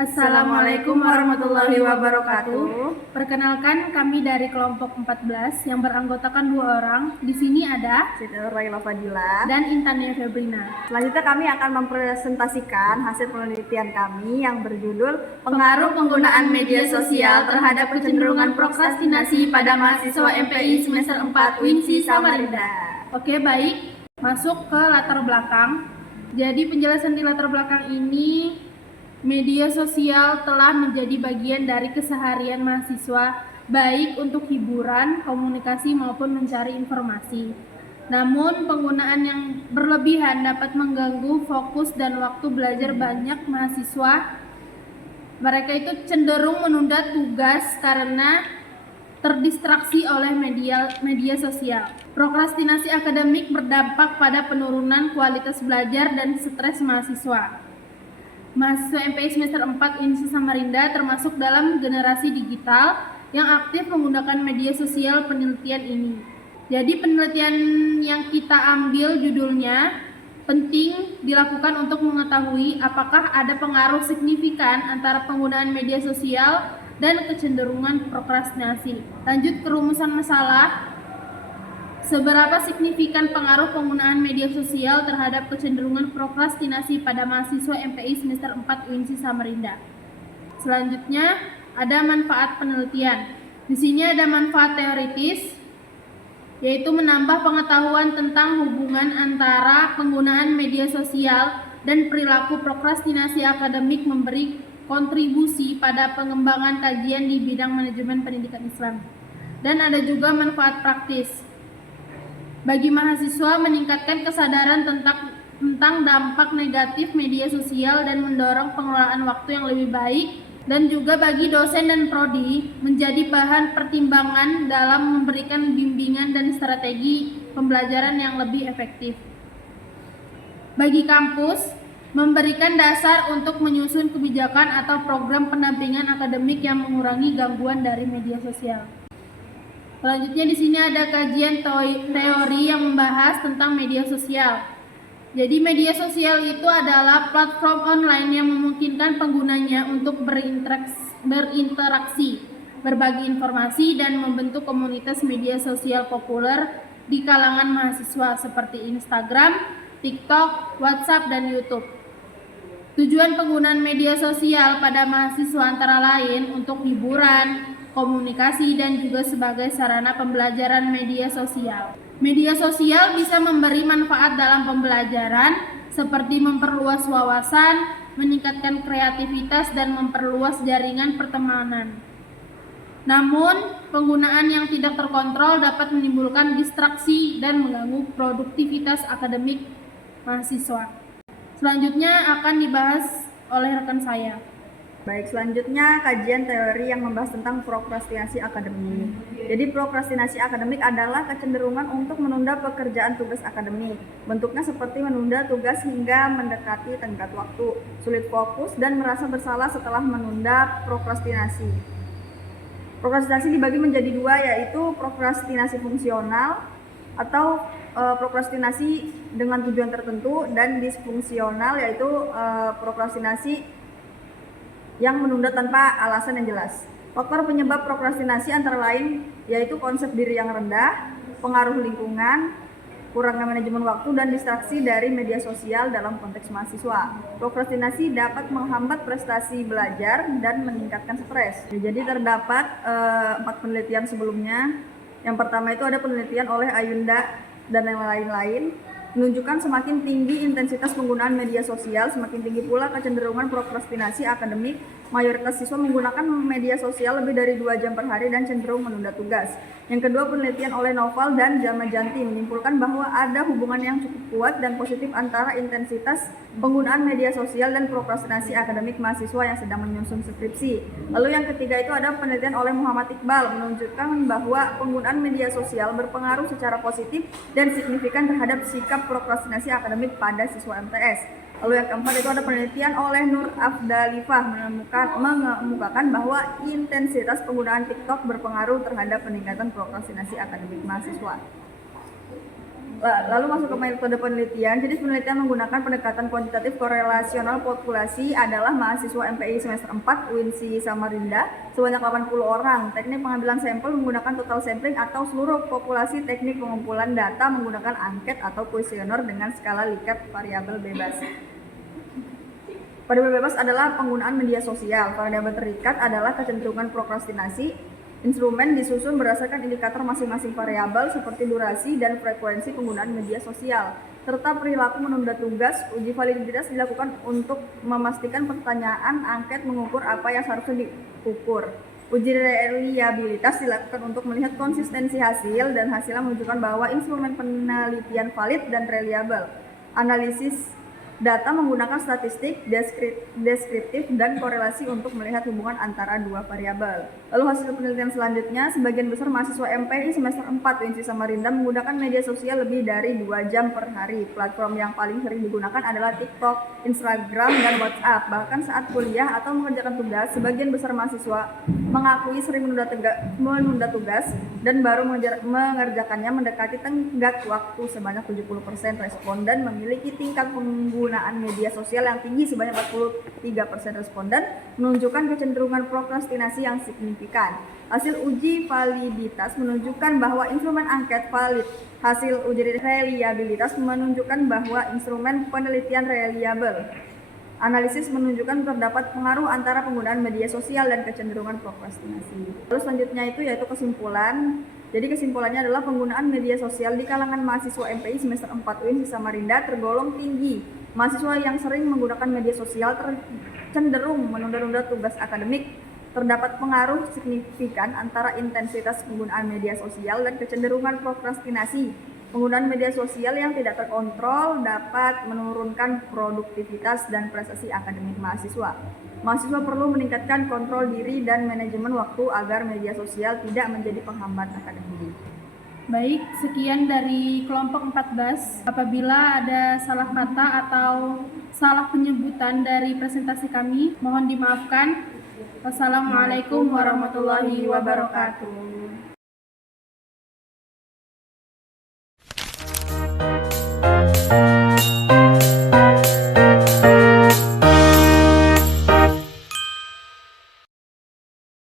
Assalamualaikum warahmatullahi wabarakatuh. Perkenalkan, kami dari kelompok 14 yang beranggotakan 2 orang. Di sini ada Siti Nurbaila Fadila dan Intania Febrina. Selanjutnya kami akan mempresentasikan hasil penelitian kami yang berjudul Pengaruh penggunaan media sosial terhadap kecenderungan prokrastinasi pada mahasiswa MPI semester 4 UINSI Samarinda. Oke, baik. Masuk ke latar belakang. Jadi penjelasan di latar belakang ini, media sosial telah menjadi bagian dari keseharian mahasiswa, baik untuk hiburan, komunikasi maupun mencari informasi. Namun, penggunaan yang berlebihan dapat mengganggu fokus dan waktu belajar banyak mahasiswa. Mereka itu cenderung menunda tugas karena terdistraksi oleh media sosial. Prokrastinasi akademik berdampak pada penurunan kualitas belajar dan stres mahasiswa. Mahasiswa MPI semester 4 UINSI Samarinda termasuk dalam generasi digital yang aktif menggunakan media sosial penelitian ini. Jadi penelitian yang kita ambil judulnya penting dilakukan untuk mengetahui apakah ada pengaruh signifikan antara penggunaan media sosial dan kecenderungan prokrastinasi. Lanjut ke rumusan masalah. Seberapa signifikan pengaruh penggunaan media sosial terhadap kecenderungan prokrastinasi pada mahasiswa MPI semester 4 UINSI Samarinda? Selanjutnya ada manfaat penelitian. Di sini ada manfaat teoritis, yaitu menambah pengetahuan tentang hubungan antara penggunaan media sosial dan perilaku prokrastinasi akademik, memberi kontribusi pada pengembangan kajian di bidang manajemen pendidikan Islam. Dan ada juga manfaat praktis. Bagi mahasiswa, meningkatkan kesadaran tentang dampak negatif media sosial dan mendorong pengelolaan waktu yang lebih baik, dan juga bagi dosen dan prodi menjadi bahan pertimbangan dalam memberikan bimbingan dan strategi pembelajaran yang lebih efektif. Bagi kampus, memberikan dasar untuk menyusun kebijakan atau program pendampingan akademik yang mengurangi gangguan dari media sosial. Selanjutnya di sini ada kajian teori yang membahas tentang media sosial. Jadi media sosial itu adalah platform online yang memungkinkan penggunanya untuk berinteraksi, berbagi informasi, dan membentuk komunitas media sosial populer di kalangan mahasiswa seperti Instagram, TikTok, WhatsApp, dan YouTube. Tujuan penggunaan media sosial pada mahasiswa antara lain untuk hiburan, komunikasi, dan juga sebagai sarana pembelajaran media sosial. Media sosial bisa memberi manfaat dalam pembelajaran seperti memperluas wawasan, meningkatkan kreativitas, dan memperluas jaringan pertemanan. Namun, penggunaan yang tidak terkontrol dapat menimbulkan distraksi dan mengganggu produktivitas akademik mahasiswa. Selanjutnya akan dibahas oleh rekan saya. Baik, selanjutnya kajian teori yang membahas tentang prokrastinasi akademik. Jadi prokrastinasi akademik adalah kecenderungan untuk menunda pekerjaan tugas akademik. Bentuknya seperti menunda tugas hingga mendekati tenggat waktu, sulit fokus, dan merasa bersalah setelah menunda prokrastinasi. Prokrastinasi dibagi menjadi 2, yaitu prokrastinasi fungsional atau prokrastinasi dengan tujuan tertentu, dan disfungsional yaitu prokrastinasi yang menunda tanpa alasan yang jelas. Faktor penyebab prokrastinasi antara lain yaitu konsep diri yang rendah, pengaruh lingkungan, kurangnya manajemen waktu, dan distraksi dari media sosial dalam konteks mahasiswa. Prokrastinasi dapat menghambat prestasi belajar dan meningkatkan stres. Jadi terdapat 4 penelitian sebelumnya. Yang pertama itu ada penelitian oleh Ayunda dan yang lain-lain, menunjukkan semakin tinggi intensitas penggunaan media sosial, semakin tinggi pula kecenderungan prokrastinasi akademik. Mayoritas siswa menggunakan media sosial lebih dari 2 jam per hari dan cenderung menunda tugas. Yang kedua, penelitian oleh Noval dan Jamajanti menyimpulkan bahwa ada hubungan yang cukup kuat dan positif antara intensitas penggunaan media sosial dan prokrastinasi akademik mahasiswa yang sedang menyusun skripsi. Lalu yang ketiga itu ada penelitian oleh Muhammad Iqbal menunjukkan bahwa penggunaan media sosial berpengaruh secara positif dan signifikan terhadap sikap prokrastinasi akademik pada siswa MTS. Lalu yang keempat itu ada penelitian oleh Nur Afdalifah mengemukakan bahwa intensitas penggunaan TikTok berpengaruh terhadap peningkatan prokrastinasi akademik mahasiswa. Lalu masuk ke metode penelitian. Jadi penelitian menggunakan pendekatan kuantitatif korelasional populasi adalah mahasiswa MPI semester 4 UINSI Samarinda sebanyak 80 orang. Teknik pengambilan sampel menggunakan total sampling atau seluruh populasi. Teknik pengumpulan data menggunakan angket atau kuesioner dengan skala Likert variabel bebas. Variabel bebas adalah penggunaan media sosial. Variabel terikat adalah kecenderungan prokrastinasi. Instrumen disusun berdasarkan indikator masing-masing variabel seperti durasi dan frekuensi penggunaan media sosial, serta perilaku menunda tugas. Uji validitas dilakukan untuk memastikan pertanyaan angket mengukur apa yang seharusnya diukur. Uji reliabilitas dilakukan untuk melihat konsistensi hasil dan hasilnya menunjukkan bahwa instrumen penelitian valid dan reliabel. Analisis data menggunakan statistik, deskriptif, dan korelasi untuk melihat hubungan antara dua variabel. Lalu hasil penelitian selanjutnya, sebagian besar mahasiswa MPI semester 4 UINSI Samarinda menggunakan media sosial lebih dari 2 jam per hari. Platform yang paling sering digunakan adalah TikTok, Instagram, dan WhatsApp. Bahkan saat kuliah atau mengerjakan tugas, sebagian besar mahasiswa mengakui sering menunda tugas dan baru mengerjakannya mendekati tenggat waktu. Sebanyak 70% responden memiliki tingkat penggunaan media sosial yang tinggi. Sebanyak 43% responden menunjukkan kecenderungan prokrastinasi yang signifikan. Hasil uji validitas menunjukkan bahwa instrumen angket valid. Hasil uji reliabilitas menunjukkan bahwa instrumen penelitian reliabel. Analisis menunjukkan terdapat pengaruh antara penggunaan media sosial dan kecenderungan prokrastinasi. Lalu selanjutnya itu yaitu kesimpulan. Jadi kesimpulannya adalah penggunaan media sosial di kalangan mahasiswa MPI semester 4 UINSI Samarinda tergolong tinggi. Mahasiswa yang sering menggunakan media sosial cenderung menunda-nunda tugas akademik. Terdapat pengaruh signifikan antara intensitas penggunaan media sosial dan kecenderungan prokrastinasi. Penggunaan media sosial yang tidak terkontrol dapat menurunkan produktivitas dan prestasi akademik mahasiswa. Mahasiswa perlu meningkatkan kontrol diri dan manajemen waktu agar media sosial tidak menjadi penghambat akademik. Baik, sekian dari kelompok 14. Apabila ada salah kata atau salah penyebutan dari presentasi kami, mohon dimaafkan. Wassalamualaikum warahmatullahi wabarakatuh.